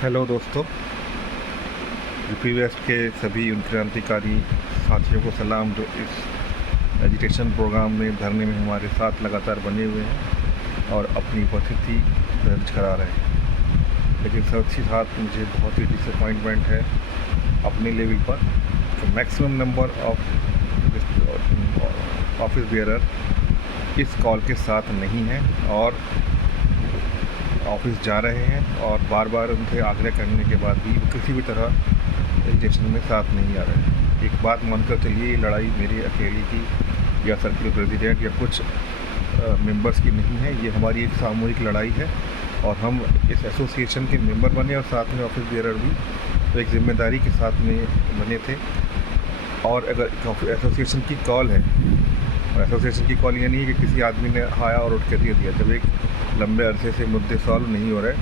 Hello दोस्तों, UP waste के सभी उन क्रांतिकारी साथियों को सलाम जो इस एजुकेशन प्रोग्राम में धरने में हमारे साथ लगातार बने हुए हैं और अपनी उपस्थिति दर्ज करा रहे हैं। लेकिन साथ ही साथ मुझे बहुत ही डिसअपॉइंटमेंट है अपने लेवल पर कि maximum number of office bearer इस कॉल के साथ नहीं हैं और ऑफिस जा रहे हैं और बार बार उनसे आग्रह करने के बाद भी किसी भी तरह एजुकेशन में साथ नहीं आ रहे हैं। एक बात मानकर चलिए, ये लड़ाई मेरी अकेले की या सर्किल प्रेसिडेंट या कुछ मेंबर्स की नहीं है, ये हमारी एक सामूहिक लड़ाई है और हम इस एसोसिएशन के मेंबर बने और साथ में ऑफिस बेयरर भी तो एक जिम्मेदारी के साथ में बने थे। और अगर एसोसिएशन की कॉल है, और एसोसिएशन की कॉल ये नहीं है कि किसी आदमी ने आया और उठ के दे दिया। जब एक लंबे अरसे से मुद्दे सॉल्व नहीं हो रहे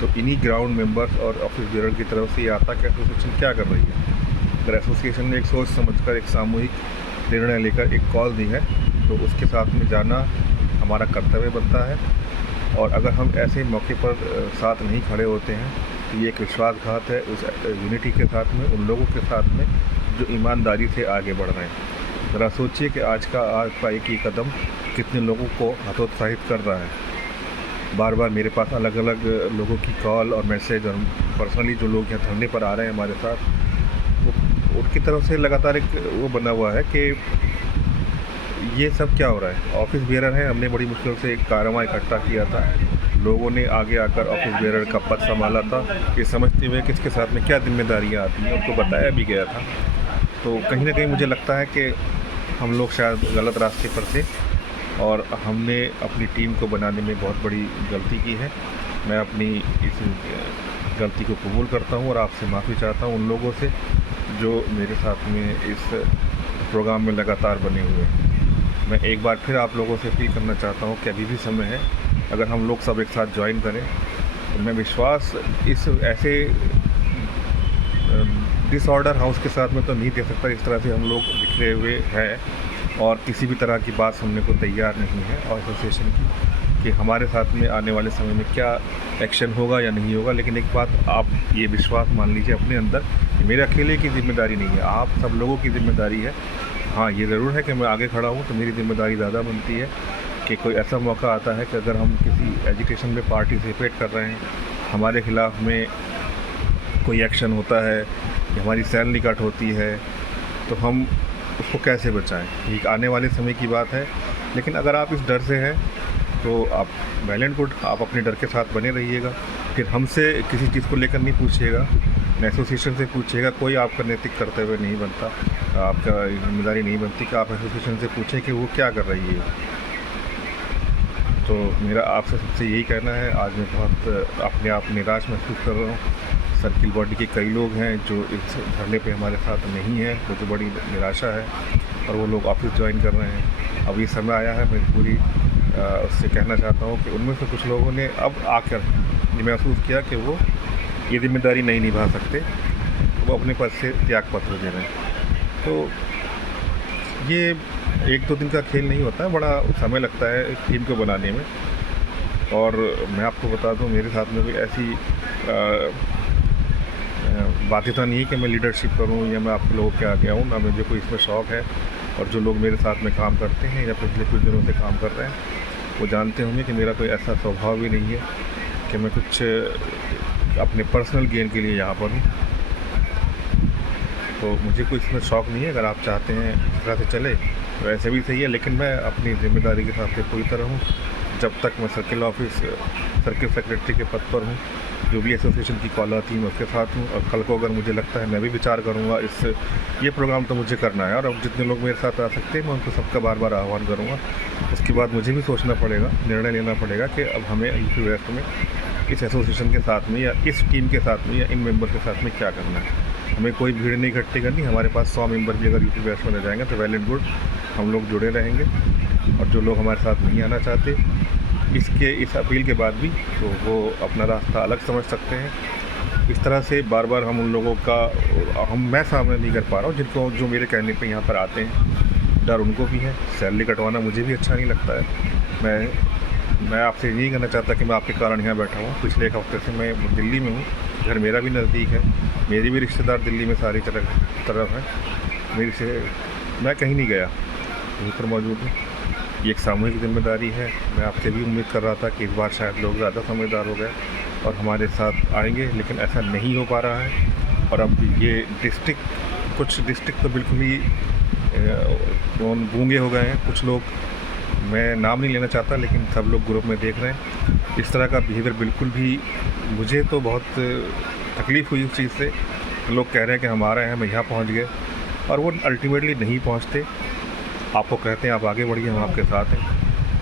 तो इन्हीं ग्राउंड मेंबर्स और ऑफिस बेयरर की तरफ से ये आता कि एसोसिएशन क्या कर रही है। अगर एसोसिएशन ने एक सोच समझकर एक सामूहिक निर्णय लेकर एक कॉल दी है तो उसके साथ में जाना हमारा कर्तव्य बनता है। और अगर हम ऐसे मौके पर साथ नहीं खड़े होते हैं तो ये एक विश्वासघात है उस यूनिटी के साथ में, उन लोगों के साथ में जो ईमानदारी से आगे बढ़ रहे हैं। ज़रा सोचिए कि आज का एक ही कदम कितने लोगों को हतोत्साहित कर रहा है। बार बार मेरे पास अलग अलग लोगों की कॉल और मैसेज और पर्सनली जो लोग यहाँ धरने पर आ रहे हैं हमारे साथ, वो उनकी तरफ से लगातार एक वो बना हुआ है कि ये सब क्या हो रहा है। ऑफिस बेयरर हैं, हमने बड़ी मुश्किल से एक कारवा इकट्ठा किया था, लोगों ने आगे आकर ऑफिस बेयरर का पद संभाला था, ये समझते हुए किसके साथ में क्या जिम्मेदारियाँ आती हैं उनको बताया भी गया था। तो कहीं ना कहीं मुझे लगता है कि हम लोग शायद गलत रास्ते पर थे और हमने अपनी टीम को बनाने में बहुत बड़ी गलती की है। मैं अपनी इस गलती को कबूल करता हूं और आपसे माफ़ी चाहता हूं उन लोगों से जो मेरे साथ में इस प्रोग्राम में लगातार बने हुए हैं। मैं एक बार फिर आप लोगों से अपील करना चाहता हूं कि अभी भी समय है, अगर हम लोग सब एक साथ ज्वाइन करें तो मैं विश्वास इस ऐसे डिसऑर्डर हाउस के साथ में तो नहीं दे सकता। इस तरह से हम लोग बिखरे हुए हैं और किसी भी तरह की बात सुनने को तैयार नहीं है और एसोसिएशन की कि हमारे साथ में आने वाले समय में क्या एक्शन होगा या नहीं होगा। लेकिन एक बात आप ये विश्वास मान लीजिए अपने अंदर कि मेरे अकेले की जिम्मेदारी नहीं है, आप सब लोगों की जिम्मेदारी है। हाँ, ये ज़रूर है कि मैं आगे खड़ा हूँ तो मेरी जिम्मेदारी ज़्यादा बनती है कि कोई ऐसा मौका आता है कि अगर हम किसी एजुकेशन में पार्टिसिपेट कर रहे हैं, हमारे ख़िलाफ़ में कोई एक्शन होता है, हमारी सैलरी कट होती है, तो हम उसको कैसे बचाएं। ये आने वाले समय की बात है। लेकिन अगर आप इस डर से हैं तो आप वेल एंड गुड, आप अपने डर के साथ बने रहिएगा। फिर हमसे किसी चीज़ को लेकर नहीं पूछिएगा, न एसोसिएशन से पूछिएगा। कोई आपका नैतिक कर्तव्य नहीं बनता, आपका जिम्मेदारी नहीं बनती कि आप एसोसिएशन से पूछें कि वो क्या कर रही है। तो मेरा आपसे सबसे यही कहना है, आज मैं बहुत अपने आप निराश महसूस कर रहा हूँ। सर्किल बॉडी के कई लोग हैं जो इस धरने पे हमारे साथ नहीं हैं, मुझे बड़ी निराशा है और वो लोग ऑफिस ज्वाइन कर रहे हैं। अब ये समय आया है, मैं पूरी उससे कहना चाहता हूँ कि उनमें से कुछ लोगों ने अब आकर ये महसूस किया कि वो ये जिम्मेदारी नहीं निभा सकते, वो अपने पद से त्यागपत्र दे रहे हैं। तो ये एक दो दिन का खेल नहीं होता है, बड़ा समय लगता है इस टीम को बनाने में। और मैं आपको बता दूं, मेरे साथ में भी ऐसी बाध्यता नहीं है कि मैं लीडरशिप करूं या मैं आप लोगों के आगे आऊं, ना मुझे कोई इसमें शौक़ है। और जो लोग मेरे साथ में काम करते हैं या पिछले कुछ दिनों से काम कर रहे हैं वो जानते होंगे कि मेरा कोई ऐसा स्वभाव भी नहीं है कि मैं कुछ अपने पर्सनल गेन के लिए यहाँ पर हूँ। तो मुझे कोई इसमें शौक़ नहीं है। अगर आप चाहते हैं इस तरह से चले तो ऐसे भी सही है, लेकिन मैं अपनी जिम्मेदारी के साथ से पूरी तरह हूँ। जब तक मैं सर्किल सेक्रेटरी के पद पर हूँ, जो भी एसोसिएशन की कॉल आती है मैं उसके साथ हूँ। और कल को अगर मुझे लगता है मैं भी विचार करूँगा ये प्रोग्राम तो मुझे करना है और अब जितने लोग मेरे साथ आ सकते हैं मैं उनको सबका बार बार आह्वान करूँगा। उसके बाद मुझे भी सोचना पड़ेगा, निर्णय लेना पड़ेगा कि अब हमें यूपी वेस्ट में इस एसोसिएशन के साथ में या इस टीम के साथ में या इन मेंबर के साथ में क्या करना है। हमें कोई भीड़ नहीं इकट्ठी करनी। हमारे पास 100 मेंबर भी अगर यूपी वेस्ट में रह जाएंगे तो वेल एंड गुड, हम लोग जुड़े रहेंगे। और जो लोग हमारे साथ नहीं आना चाहते इस अपील के बाद भी, तो वो अपना रास्ता अलग समझ सकते हैं। इस तरह से बार बार हम उन लोगों का मैं सामने नहीं कर पा रहा हूँ जिनको जो मेरे कहने पे यहाँ पर आते हैं। डर उनको भी है, सैलरी कटवाना मुझे भी अच्छा नहीं लगता है। मैं मैं आपसे यही कहना चाहता कि मैं आपके कारण यहाँ बैठा हूँ। पिछले एक हफ़्ते से मैं दिल्ली में हूँ, घर मेरा भी नज़दीक है, मेरे भी रिश्तेदार दिल्ली में सारी तरफ हैं। मैं कहीं नहीं गया, यहीं पर मौजूद हूँ। ये एक सामूहिक जिम्मेदारी है। मैं आपसे भी उम्मीद कर रहा था कि इस बार शायद लोग ज़्यादा समझदार हो गए और हमारे साथ आएंगे, लेकिन ऐसा नहीं हो पा रहा है। और अब ये कुछ डिस्ट्रिक्ट तो बिल्कुल ही गूंगे हो गए हैं। कुछ लोग, मैं नाम नहीं लेना चाहता, लेकिन सब लोग ग्रुप में देख रहे हैं इस तरह का बिहेवियर। बिल्कुल भी मुझे तो बहुत तकलीफ़ हुई उस चीज़ से। लोग कह रहे हैं कि हम आ रहे हैं, हम यहाँ पहुँच गए, और वो अल्टीमेटली नहीं पहुँचते। आपको कहते हैं आप आगे बढ़िए, हम आपके साथ हैं,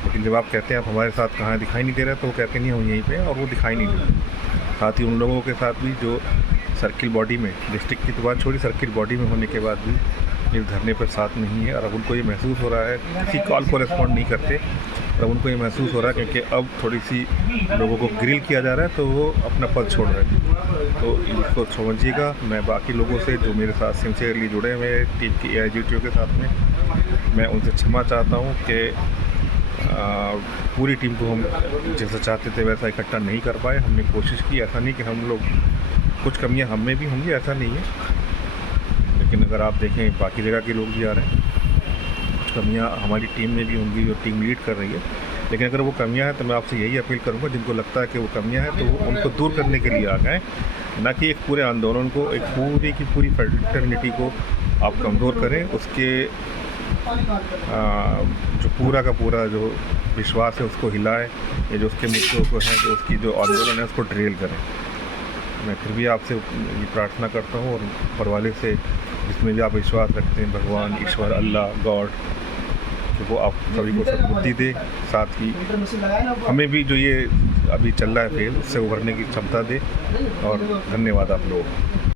लेकिन जब आप कहते हैं आप हमारे साथ कहाँ दिखाई नहीं दे रहे, तो वो कहते नहीं हम यहीं पे हैं, और वो दिखाई नहीं देते। साथ ही उन लोगों के साथ भी जो सर्किल बॉडी में, डिस्ट्रिक्ट की तो बात छोड़ी, सर्किल बॉडी में होने के बाद भी इस धरने पर साथ नहीं है। और अब उनको ये महसूस हो रहा है, किसी कॉल को रिस्पॉन्ड नहीं करते, और अब उनको ये महसूस हो रहा है क्योंकि अब थोड़ी सी लोगों को ग्रिल किया जा रहा है, तो वो अपना पद छोड़ रहे हैं। तो इसको समझिएगा। मैं बाकी लोगों से जो मेरे साथ सिंसियरली जुड़े हुए हैं टीम की AIGTO के साथ में, मैं उनसे क्षमा चाहता हूँ कि पूरी टीम को हम जैसा चाहते थे वैसा इकट्ठा नहीं कर पाए। हमने कोशिश की, ऐसा नहीं कि हम लोग, कुछ कमियां हम में भी होंगी, ऐसा नहीं है, लेकिन अगर आप देखें बाकी जगह के लोग भी आ रहे हैं, कुछ कमियां हमारी टीम में भी होंगी जो टीम लीड कर रही है। लेकिन अगर वो कमियां हैं तो मैं आपसे यही अपील करूंगा, जिनको लगता है कि वो कमियां हैं तो वो उनको दूर करने के लिए आ गए, ना कि एक पूरे आंदोलन को, एक पूरी की पूरी फ्रेटर्निटी को आप कमज़ोर करें। उसके जो पूरा का पूरा जो विश्वास है उसको हिलाएं, या जो उसके मुद्दों को है, जो उसकी जो आंदोलन है उसको ड्रिल करें। मैं फिर भी आपसे ये प्रार्थना करता हूँ, और ऊपर वाले से, जिसमें भी आप विश्वास रखते हैं, भगवान, ईश्वर, अल्लाह, गॉड, कि वो आप सभी को सद्बुद्धि दे। साथ ही हमें भी जो ये अभी चल रहा है फेल, उससे उभरने की क्षमता दे। और धन्यवाद आप लोगों को।